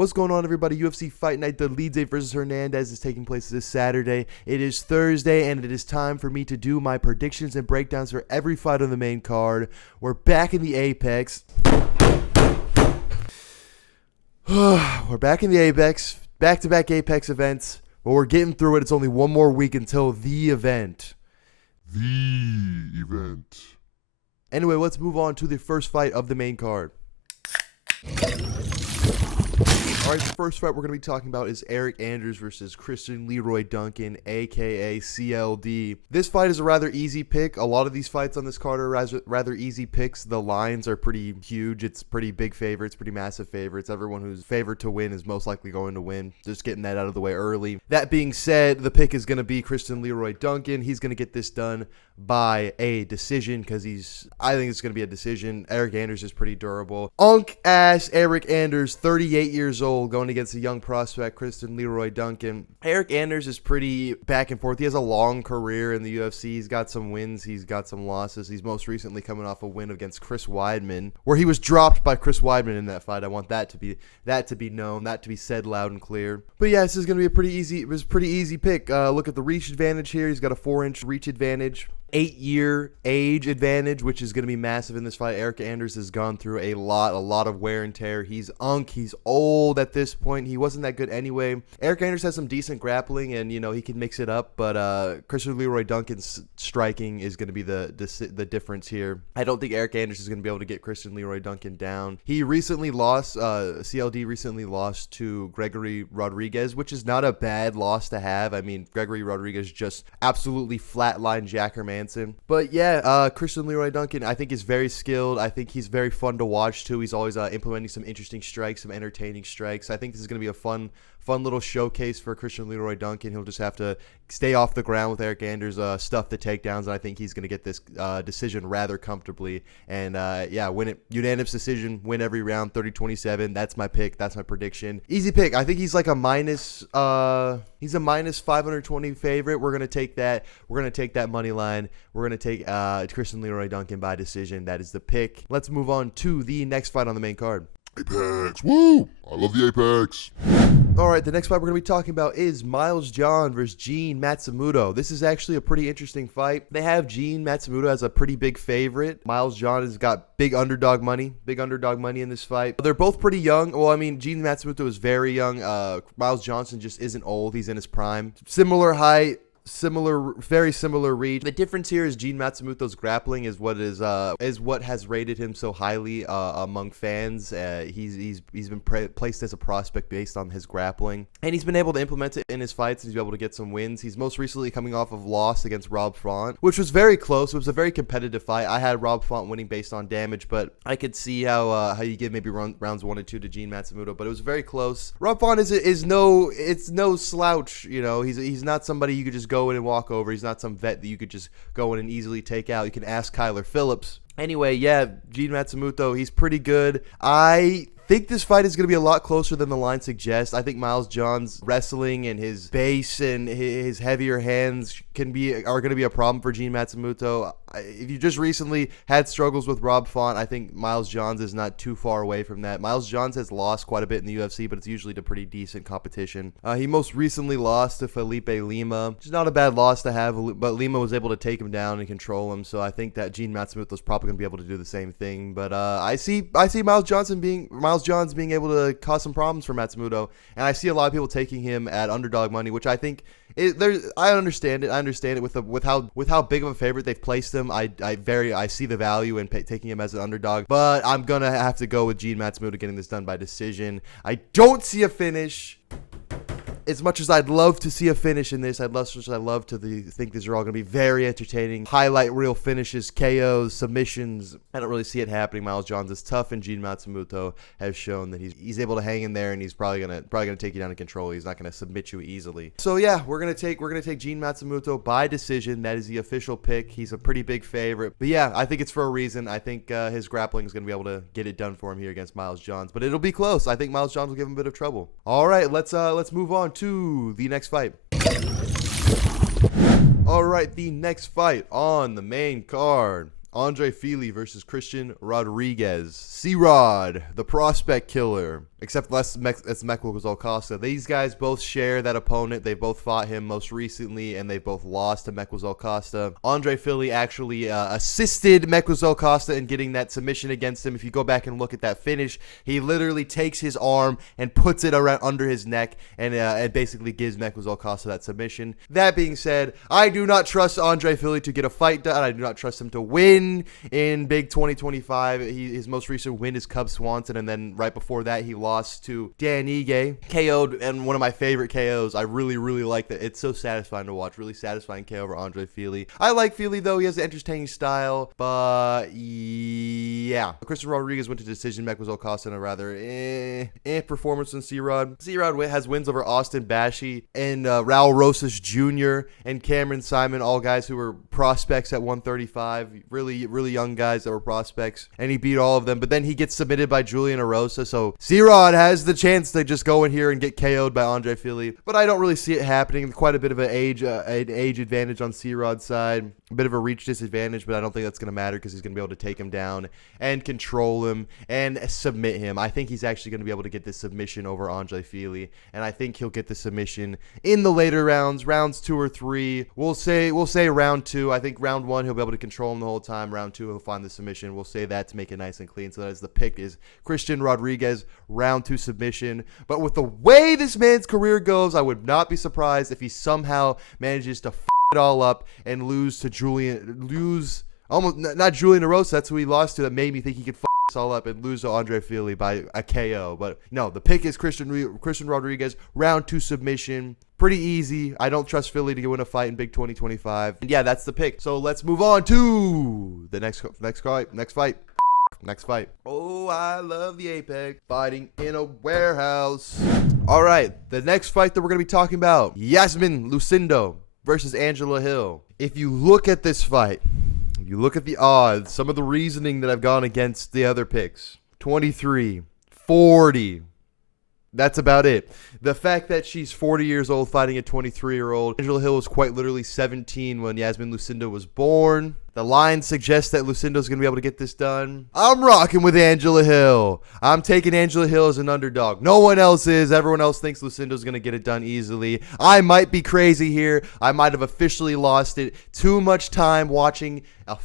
What's going on, everybody? UFC Fight Night Dolidze versus Hernandez is taking place this Saturday. It is Thursday, and it is time for me to do my predictions and breakdowns for every fight on the main card. We're back in the Apex. We're back in the Apex. Back-to-back Apex events. But we're getting through it. It's only one more week until the event. Anyway, let's move on to the first fight of the main card. All right, the first fight we're going to be talking about is Hernandez versus Christian Leroy Duncan, a.k.a. CLD. This fight is a rather easy pick. A lot of these fights on this card are rather easy picks. The lines are pretty huge. It's pretty big favorites, pretty massive favorites. Everyone who's favored to win is most likely going to win. Just getting that out of the way early. That being said, the pick is going to be Christian Leroy Duncan. He's going to get this done by a decision because I think it's going to be a decision. Hernandez is pretty durable. Unk-ass Hernandez, 38 years old, going against a young prospect, Christian Leroy Duncan. Hernandez is pretty back and forth. He has a long career in the UFC. He's got some wins. He's got some losses. He's most recently coming off a win against Chris Weidman, where he was dropped by Chris Weidman in that fight. I want that to be known, that to be said loud and clear. But yeah, this is going to be a pretty easy pick. Look at the reach advantage here. He's got a 4-inch reach advantage. 8-year age advantage, which is going to be massive in this fight. Hernandez has gone through a lot of wear and tear. He's he's old at this point. He wasn't that good anyway. Hernandez has some decent grappling, and he can mix it up, but Christian Leroy Duncan's striking is going to be the difference here. I don't think Hernandez is going to be able to get Christian Leroy Duncan down. He recently lost, CLD recently lost to Gregory Rodriguez, which is not a bad loss to have. I mean, Gregory Rodriguez just absolutely flatlined Jack Hermanson. But yeah, Christian Leroy Duncan, I think, is very skilled. I think he's very fun to watch too. He's always implementing some interesting strikes, some entertaining strikes. I think this is going to be a fun little showcase for Christian Leroy Duncan. He'll just have to stay off the ground with Hernandez, stuff the takedowns, and I think he's going to get this decision rather comfortably. And yeah, win it. Unanimous decision, win every round, 30-27. That's my pick. That's my prediction. Easy pick. I think he's like a minus 520 favorite. We're going to take that. We're going to take that money line. We're going to take Christian Leroy Duncan by decision. That is the pick. Let's move on to the next fight on the main card. Apex, woo! I love the Apex. All right, the next fight we're going to be talking about is Miles John versus Gene Matsumoto. This is actually a pretty interesting fight. They have Gene Matsumoto as a pretty big favorite. Miles John has got big underdog money in this fight. They're both pretty young. Well, I mean, Gene Matsumoto is very young. Miles Johnson just isn't old. He's in his prime. Similar height. Very similar reach. The difference here is Gene Matsumoto's grappling is what has rated him so highly among fans. He's been placed as a prospect based on his grappling, and he's been able to implement it in his fights, and he's been able to get some wins. He's most recently coming off of loss against Rob Font, which was very close. It was a very competitive fight. I had Rob Font winning based on damage, but I could see how you give maybe rounds 1 and 2 to Gene Matsumoto, but it was very close. Rob Font is no slouch. He's not somebody you could just go in and walk over. He's not some vet that you could just go in and easily take out. You can ask Kyler Phillips. Anyway, yeah, Gene Matsumoto, he's pretty good. I think this fight is going to be a lot closer than the line suggests. I think Miles John's wrestling and his base and his heavier hands are going to be a problem for Gene Matsumoto. If you just recently had struggles with Rob Font, I think Miles Johns is not too far away from that. Miles Johns has lost quite a bit in the UFC, but it's usually to pretty decent competition. He most recently lost to Felipe Lima, which is not a bad loss to have, but Lima was able to take him down and control him, so I think that Gene Matsumoto is probably going to be able to do the same thing. But I see Miles Johns being able to cause some problems for Matsumoto, and I see a lot of people taking him at underdog money, which I think I understand it. I understand it with how big of a favorite they've placed him. I see the value in taking him as an underdog, but I'm gonna have to go with Gene Matsumoto getting this done by decision. I don't see a finish. As much as I'd love to see a finish in this, I'd love to think these are all going to be very entertaining, highlight reel finishes, KOs, submissions. I don't really see it happening. Miles Johns is tough, and Gene Matsumoto has shown that he's able to hang in there, and he's probably gonna take you down in control. He's not gonna submit you easily. So yeah, we're gonna take Gene Matsumoto by decision. That is the official pick. He's a pretty big favorite, but yeah, I think it's for a reason. I think his grappling is gonna be able to get it done for him here against Miles Johns, but it'll be close. I think Miles Johns will give him a bit of trouble. All right, let's move on to the next fight. All right, the next fight on the main card Andre Fili versus Christian Rodriguez. C-Rod, the prospect killer. Except that's Mekwalzolcosta. These guys both share that opponent. They both fought him most recently, and they both lost to Mekwalzolcosta. Andre Fili actually assisted Mekwalzolcosta in getting that submission against him. If you go back and look at that finish, he literally takes his arm and puts it around under his neck, and it basically gives Mekwalzolcosta that submission. That being said, I do not trust Andre Fili to get a fight done. I do not trust him to win in Big 2025. His most recent win is Cub Swanson, and then right before that, he lost to Dan Ige, KO'd, and one of my favorite KOs. I really, really like that. It's so satisfying to watch. Really satisfying KO over Andre Fili. I like Fili, though. He has an entertaining style, but yeah. Christian Rodriguez went to decision. Mekwalzolcosta in a rather performance than C-Rod. C-Rod has wins over Austin Bashi and Raul Rosas Jr. and Cameron Simon, all guys who were prospects at 135. Really, really young guys that were prospects, and he beat all of them. But then he gets submitted by Julian Erosa, so C-Rod has the chance to just go in here and get KO'd by Andre Fili, but I don't really see it happening. Quite a bit of an age advantage on C-Rod's side, a bit of a reach disadvantage, but I don't think that's going to matter because he's going to be able to take him down and control him and submit him. I think he's actually going to be able to get this submission over Andre Fili, and I think he'll get the submission in the later rounds 2 or 3. We'll say round 2. I think round 1 he'll be able to control him the whole time. Round 2 he'll find the submission. We'll say that to make it nice and clean. So that is the pick is Christian Rodriguez round 2 submission. But with the way this man's career goes, I would not be surprised if he somehow manages to it all up and lose not Julian Erosa. That's who he lost to. That made me think he could this all up and lose to Andre Fili by a KO. But no, the pick is Christian Rodriguez round 2 submission. Pretty easy. I don't trust Fili to win a fight in Big 2025. And yeah, that's the pick. So let's move on to the next fight. Oh, I love the Apex. Fighting in a warehouse. All right, the next fight that we're going to be talking about, Yasmin Lucindo versus Angela Hill. If you look at this fight, if you look at the odds, some of the reasoning that I've gone against the other picks, 23, 40. That's about it. The fact that she's 40 years old fighting a 23-year-old. Angela Hill was quite literally 17 when Yasmin Lucindo was born. The line suggests that Lucindo's going to be able to get this done. I'm rocking with Angela Hill. I'm taking Angela Hill as an underdog. No one else is. Everyone else thinks Lucindo's going to get it done easily. I might be crazy here. I might have officially lost it. Too much time watching a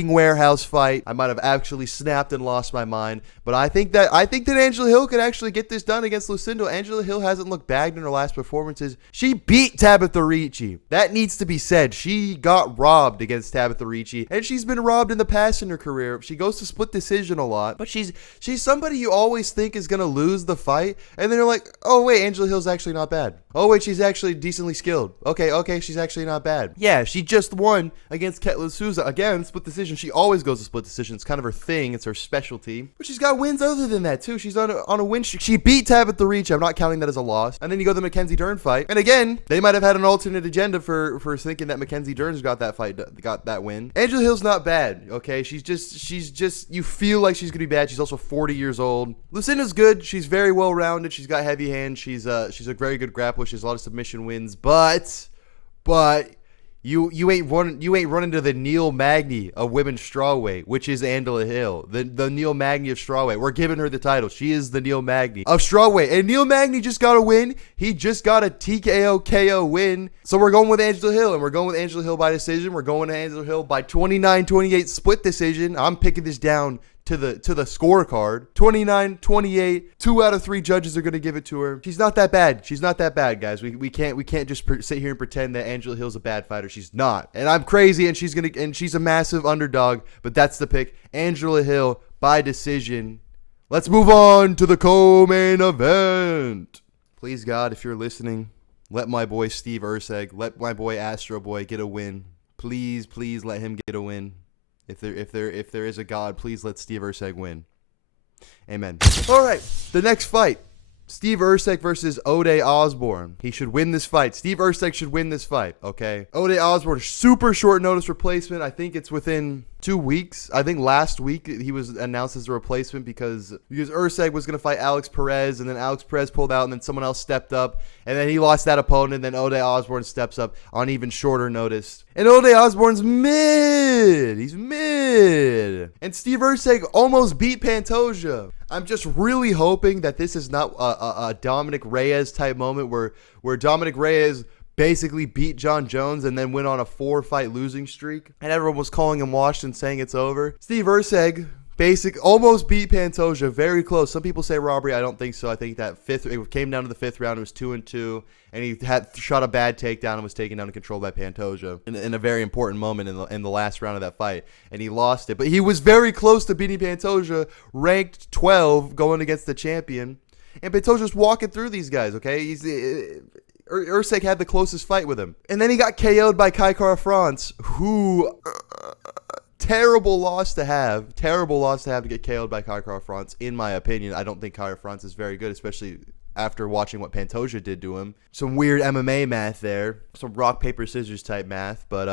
warehouse fight. I might have actually snapped and lost my mind, but I think that Angela Hill could actually get this done against Lucindo. Angela Hill hasn't looked bagged in her last performances. She beat Tabitha Ricci. That needs to be said. She got robbed against Tabitha Ricci, and she's been robbed in the past in her career. She goes to split decision a lot, but she's somebody you always think is going to lose the fight, and then you're like, oh wait, Angela Hill's actually not bad. Oh wait, she's actually decently skilled. Okay, she's actually not bad. Yeah, she just won against Ketla Souza. Again, split decision. She always goes to split decision. It's kind of her thing. It's her specialty. But she's got wins other than that, too. She's on a win streak. She beat Tabitha Ricci. I'm not counting that as a loss. And then you go to the Mackenzie Dern fight. And again, they might have had an alternate agenda for thinking that Mackenzie Dern's got that win. Angela Hill's not bad, okay? She's just, you feel like she's going to be bad. She's also 40 years old. Lucinda's good. She's very well-rounded. She's got heavy hands. She's a very good grappler. She has a lot of submission wins. But You ain't run into the Neil Magny of women's strawweight, which is Angela Hill. The Neil Magny of strawweight. We're giving her the title. She is the Neil Magny of strawweight. And Neil Magny just got a win. He just got a TKO KO win. So we're going with Angela Hill, and we're going with Angela Hill by decision. We're going to Angela Hill by 29-28 split decision. I'm picking this down to the scorecard. 29-28. 2 out of 3 judges are going to give it to her. She's not that bad. She's not that bad, guys. We can't just sit here and pretend that Angela Hill's a bad fighter. She's not. And I'm crazy, and she's a massive underdog, but that's the pick. Angela Hill by decision. Let's move on to the co-main event. Please, God, if you're listening, let my boy Steve Erceg, let my boy Astro Boy get a win. Please let him get a win. If there is a God, please let Steve Erceg win. Amen. All right, the next fight. Steve Erceg versus Ode Osborne. He should win this fight. Steve Erceg should win this fight, okay? Ode Osborne, super short notice replacement. I think it's within 2 weeks. I think last week he was announced as a replacement because Usyk was going to fight Alex Perez, and then Alex Perez pulled out, and then someone else stepped up, and then he lost that opponent, and then Ode Osbourne steps up on even shorter notice. And Ode Osbourne's mid. He's mid. And Steve Usyk almost beat Pantoja. I'm just really hoping that this is not a Dominic Reyes type moment where Dominic Reyes basically beat John Jones and then went on a 4-fight losing streak, and everyone was calling him washed and saying it's over. Steve Usyk almost beat Pantoja, very close. Some people say robbery. I don't think so. I think that it came down to the 5th round. It was 2-2, and he had shot a bad takedown and was taken down and controlled by Pantoja in a very important moment in the last round of that fight, and he lost it. But he was very close to beating Pantoja, ranked 12, going against the champion, and Pantoja's walking through these guys. Okay, Usyk had the closest fight with him. And then he got KO'd by Kai Kara-France, who... terrible loss to have. Terrible loss to have to get KO'd by Kai Kara-France, in my opinion. I don't think Kara-France is very good, especially after watching what Pantoja did to him. Some weird MMA math there. Some rock, paper, scissors type math. But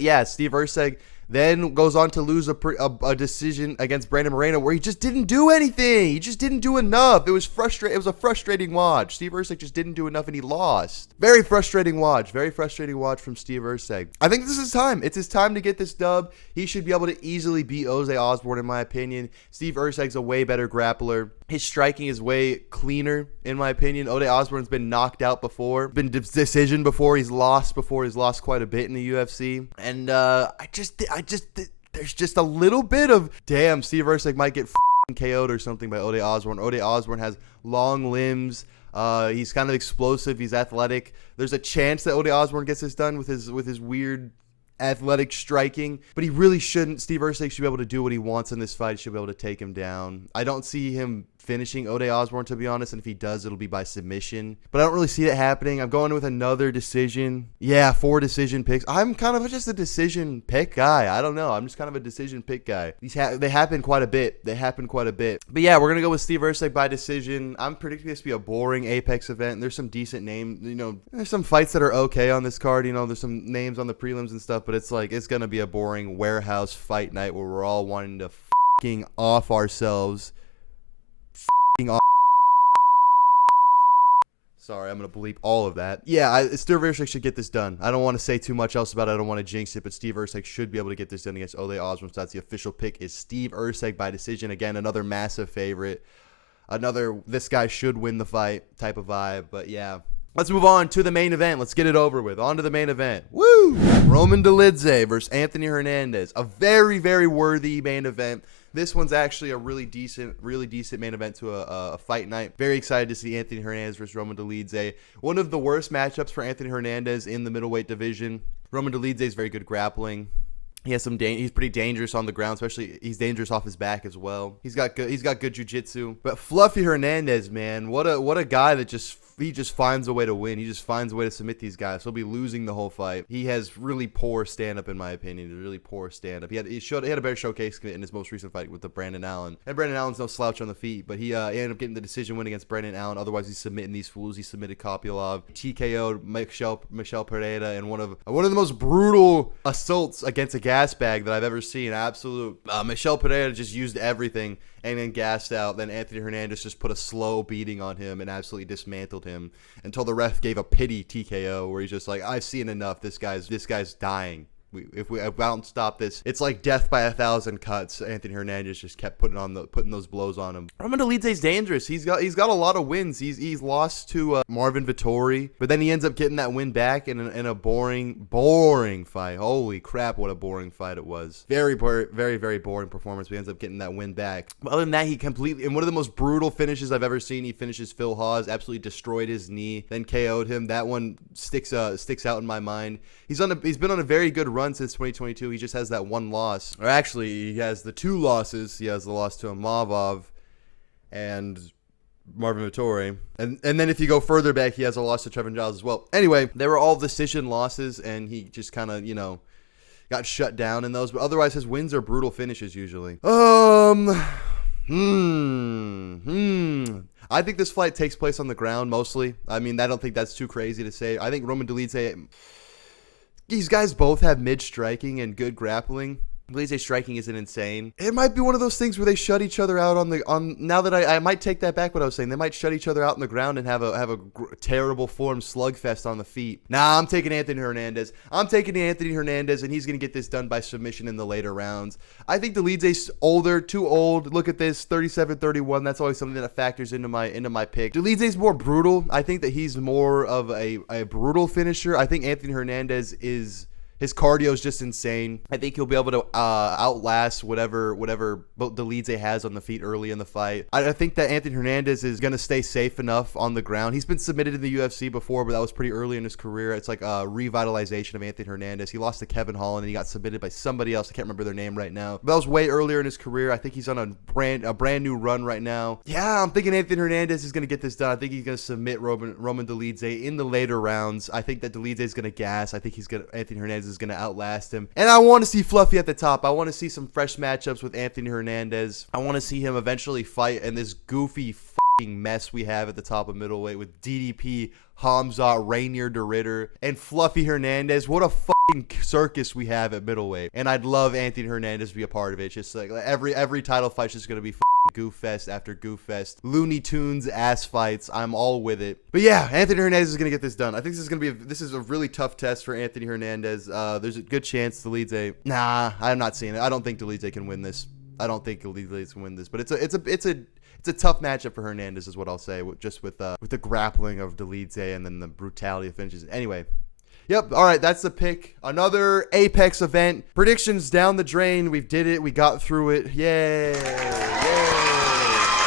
yeah, Steve Usyk then goes on to lose a decision against Brandon Moreno where he just didn't do anything. He just didn't do enough. It was frustrating. It was a frustrating watch. Steve Usyk just didn't do enough and he lost. Very frustrating watch. Very frustrating watch from Steve Usyk. I think this is time. It's his time to get this dub. He should be able to easily beat Ode Osbourne, in my opinion. Steve Usyk's a way better grappler. His striking is way cleaner, in my opinion. Ode Osbourne's been knocked out before, been decision before. He's lost before. He's lost quite a bit in the UFC. And there's just a little bit of, damn, Steve Usyk might get KO'd or something by Ode Osbourne. Ode Osbourne has long limbs. He's kind of explosive. He's athletic. There's a chance that Ode Osbourne gets this done with his weird athletic striking, but he really shouldn't. Steve Usyk should be able to do what he wants in this fight. He should be able to take him down. I don't see him finishing Ode Osbourne, to be honest, and if he does, it'll be by submission. But I don't really see it happening. I'm going with another decision. Yeah, 4 decision picks. I'm kind of just a decision pick guy. I don't know. I'm just kind of a decision pick guy. They happen quite a bit. But yeah, we're going to go with Steve Usyk by decision. I'm predicting this to be a boring Apex event. There's some decent names. There's some fights that are okay on this card. There's some names on the prelims and stuff, but it's going to be a boring warehouse fight night where we're all wanting to f***ing off ourselves. Sorry, I'm going to bleep all of that. Yeah, Steve Usyk should get this done. I don't want to say too much else about it. I don't want to jinx it, but Steve Usyk should be able to get this done against Ode Osbourne. So that's the official pick is Steve Usyk by decision. Again, another massive favorite. This guy should win the fight type of vibe. But yeah, let's move on to the main event. Let's get it over with. On to the main event. Woo! Roman Dolidze versus Anthony Hernandez. A very, very worthy main event. This one's actually a really decent main event to a fight night. Very excited to see Anthony Hernandez versus Roman Dolidze. One of the worst matchups for Anthony Hernandez in the middleweight division. Roman Dolidze is very good grappling. He has he's pretty dangerous on the ground, especially he's dangerous off his back as well. He's got good jiu-jitsu. But Fluffy Hernandez, man, what a guy that just finds a way to win. He just finds a way to submit these guys. He'll be losing the whole fight. He has really poor stand-up, in my opinion. Really poor stand-up. He had a better showcase in his most recent fight with the Brandon Allen. And Brandon Allen's no slouch on the feet, but he ended up getting the decision win against Brandon Allen. Otherwise, he's submitting these fools. He submitted Kopylov, TKO'd Michel Pereira, and one of the most brutal assaults against a gas bag that I've ever seen. Absolute. Michel Pereira just used everything and then gassed out. Then Anthony Hernandez just put a slow beating on him and absolutely dismantled him until the ref gave a pity TKO where he's just like, I've seen enough. This guy's dying. If I don't stop this, it's like death by 1,000 cuts. Anthony Hernandez just kept putting those blows on him. Roman Dolidze's dangerous. He's got a lot of wins. He's lost to Marvin Vettori, but then he ends up getting that win back in a boring fight. Holy crap, what a boring fight it was. Very, very, very boring performance. But he ends up getting that win back. But other than that, he completely, in one of the most brutal finishes I've ever seen, he finishes Phil Hawes, absolutely destroyed his knee, then KO'd him. That one sticks out in my mind. He's been on a very good run since 2022. He just has that one loss. Or actually, he has the 2 losses. He has the loss to Imavov and Marvin Vettori. And then if you go further back, he has a loss to Trevin Giles as well. Anyway, they were all decision losses, and he just kind of, got shut down in those. But otherwise, his wins are brutal finishes usually. I think this fight takes place on the ground mostly. I mean, I don't think that's too crazy to say. I think Roman Dolidze... These guys both have mid-striking and good grappling. Dolidze striking isn't insane. It might be one of those things where they shut each other out now that I might take that back what I was saying. They might shut each other out on the ground and have a terrible form slugfest on the feet. Nah, I'm taking Anthony Hernandez. I'm taking Anthony Hernandez, and he's going to get this done by submission in the later rounds. I think Dolidze's older, too old. Look at this, 37-31. That's always something that factors into my pick. Dolidze's more brutal. I think that he's more of a brutal finisher. I think Anthony Hernandez his cardio is just insane. I think he'll be able to outlast whatever Dolidze has on the feet early in the fight. I think that Anthony Hernandez is going to stay safe enough on the ground. He's been submitted in the UFC before, but that was pretty early in his career. It's like a revitalization of Anthony Hernandez. He lost to Kevin Holland, and he got submitted by somebody else. I can't remember their name right now. But that was way earlier in his career. I think he's on a brand new run right now. Yeah, I'm thinking Anthony Hernandez is going to get this done. I think he's going to submit Roman Dolidze in the later rounds. I think that Dolidze is going to gas. I think Anthony Hernandez is going to outlast him. And I want to see Fluffy at the top. I want to see some fresh matchups with Anthony Hernandez. I want to see him eventually fight in this goofy fucking mess we have at the top of middleweight with DDP, Hamza, Rainier de Ritter, and Fluffy Hernandez. What a fucking circus we have at middleweight. And I'd love Anthony Hernandez to be a part of it. It's just like every title fight's just going to be goof fest after goof fest, Looney Tunes ass fights. I'm all with it. But yeah, Anthony Hernandez is gonna get this done. I think this is a really tough test for Anthony Hernandez. There's a good chance Dolidze. Nah, I'm not seeing it. I don't think Dolidze can win this. I don't think Dolidze can win this. But it's a tough matchup for Hernandez, is what I'll say. Just with the grappling of Dolidze and then the brutality of finishes. Anyway. Yep. All right. That's the pick. Another Apex event. Predictions down the drain. We did it. We got through it. Yay.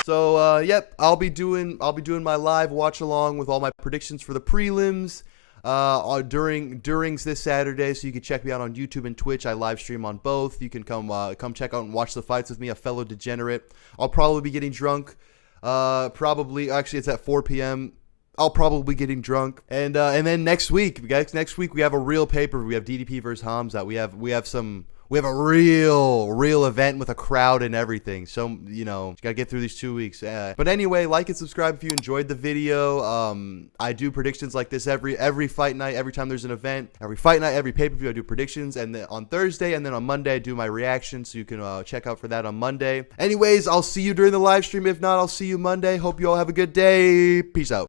So, yep. I'll be doing my live watch along with all my predictions for the prelims during this Saturday. So you can check me out on YouTube and Twitch. I live stream on both. You can come check out and watch the fights with me, a fellow degenerate. I'll probably be getting drunk. Actually, it's at 4 p.m. I'll probably be getting drunk, and then next week we have a real paper. We have DDP versus Hamza. We have a real event with a crowd and everything. So you gotta get through these 2 weeks. But anyway, like and subscribe if you enjoyed the video. I do predictions like this every fight night. Every time there's an event, every fight night, every pay-per-view, I do predictions, and then on Thursday and then on Monday I do my reaction. So you can check out for that on Monday. Anyways, I'll see you during the live stream. If not, I'll see you Monday. Hope you all have a good day. Peace out.